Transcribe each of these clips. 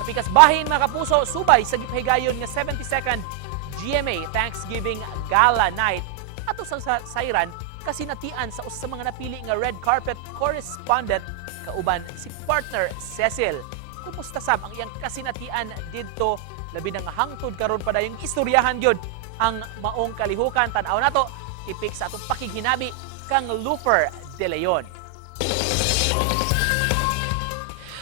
Napikas bahin mga kapuso, subay sa gipahigayon nga 72nd GMA Thanksgiving Gala Night. Ato sa sayran, kasinatian sa usa sa mga napili nga red carpet correspondent kauban si partner Cecil. Kumusta sab ang iyang kasinatian didto, labi na nga hangtod karon pa dayong istoryahan gyud ang maong kalihukan. Tan-aw nato tipik sa atong pakighinabi kang Loufer De Leon.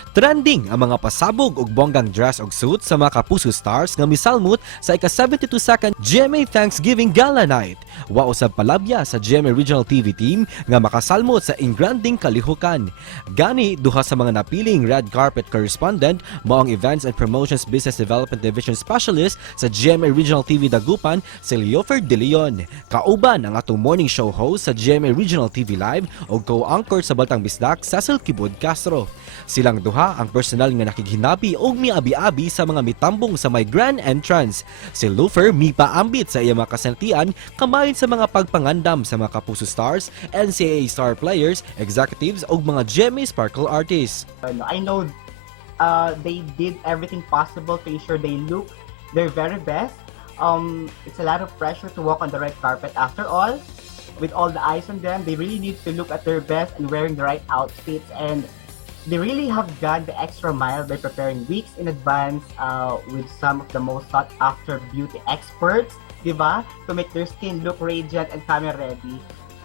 Trending ang mga pasabog ug bonggang dress ug suit sa mga kapuso stars nga misalmot sa ika-72nd GMA Thanksgiving Gala Night. Wa usab palabya sa GMA Regional TV team nga makasalmot sa enggrande'ng kalihukan. Gani duha sa mga napiling red carpet correspondent mao'ng Events and Promotions Business Development Division Specialist sa GMA Regional TV Dagupan si Loufer De Leon. Kauban ang atong morning show host sa GMA Regional TV Live ug co-anchor sa Baltang Bisdak Cecil Kibud Castro. Silang duha ang personal nga nakighinabi o miabi-abi sa mga mitambong sa may grand entrance. Si Loufer mipaambit sa iyang mga kasinatian kamayon sa mga pagpangandam sa mga kapuso stars, NCAA star players, executives o mga GMA Sparkle artists. I know they did everything possible to ensure they look their very best. It's a lot of pressure to walk on the red carpet. After all, with all the eyes on them, they really need to look at their best and wearing the right outfits, and they really have gone the extra mile by preparing weeks in advance with some of the most sought-after beauty experts, diba? To make their skin look radiant and camera ready.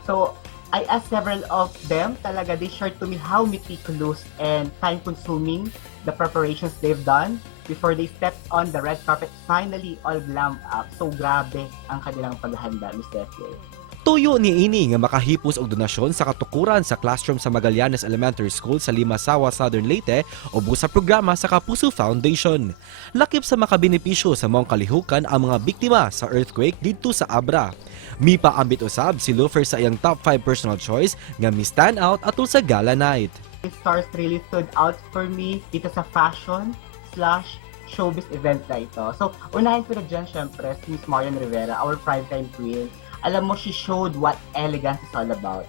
So, I asked several of them, talaga, they shared to me how meticulous and time-consuming the preparations they've done before they stepped on the red carpet, finally all glammed up. So, grabe ang kanilang paghahanda, Ms. Cecil. Tuyo ni ini nga makahipos og donasyon sa katukuran sa classroom sa Magallanes Elementary School sa Limasawa, Southern Leyte o sa programa sa Kapuso Foundation. Lakip sa makabenepisyo sa maong kalihukan ang mga biktima sa earthquake didto sa Abra. Mipaambit usab si Loufer sa iyang top 5 personal choice nga mi-stand out atul sa Gala Night. These stars really stood out for me dito sa fashion/showbiz event na ito. So, unahin ko na dyan syempre si Miss Marian Rivera, our primetime queen. Alam mo, she showed what elegance is all about.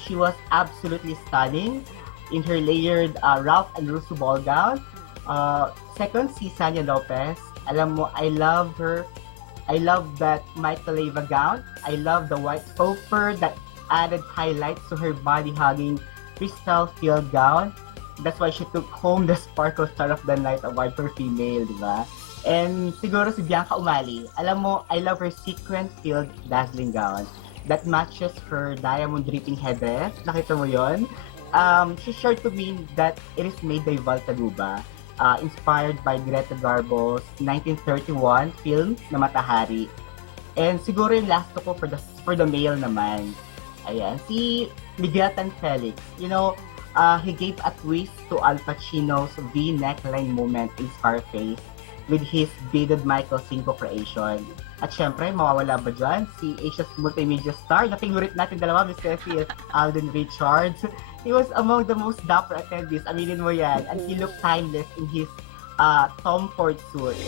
She was absolutely stunning in her layered Ralph and Russo ball gown. Second, si Sanya Lopez. Alam mo, I love her. I love that Michael Leva gown. I love the white faux fur that added highlights to her body-hugging crystal-filled gown. That's why she took home the Sparkle Star of the Night award for female, di ba? And siguro si Bianca Umali, alam mo, I love her sequin-filled dazzling gown that matches her diamond dripping headdress. Nakita mo yon? She shared to me that it is made by Val Taguba, inspired by Greta Garbo's 1931 film na Matahari. And siguro yung last ko for the male naman. Ayan, si Miguel Tan Felix. You know, he gave a twist to Al Pacino's V-neckline moment in Scarface with his beaded Michael Cinco creation. At syempre, mawawala ba dyan? Si Asia's multimedia star, na favorite natin dalawa, Ms. Cecil, Alden Richards. He was among the most dapper attendees, aminin mo yan. And he looked timeless in his Tom Ford suit.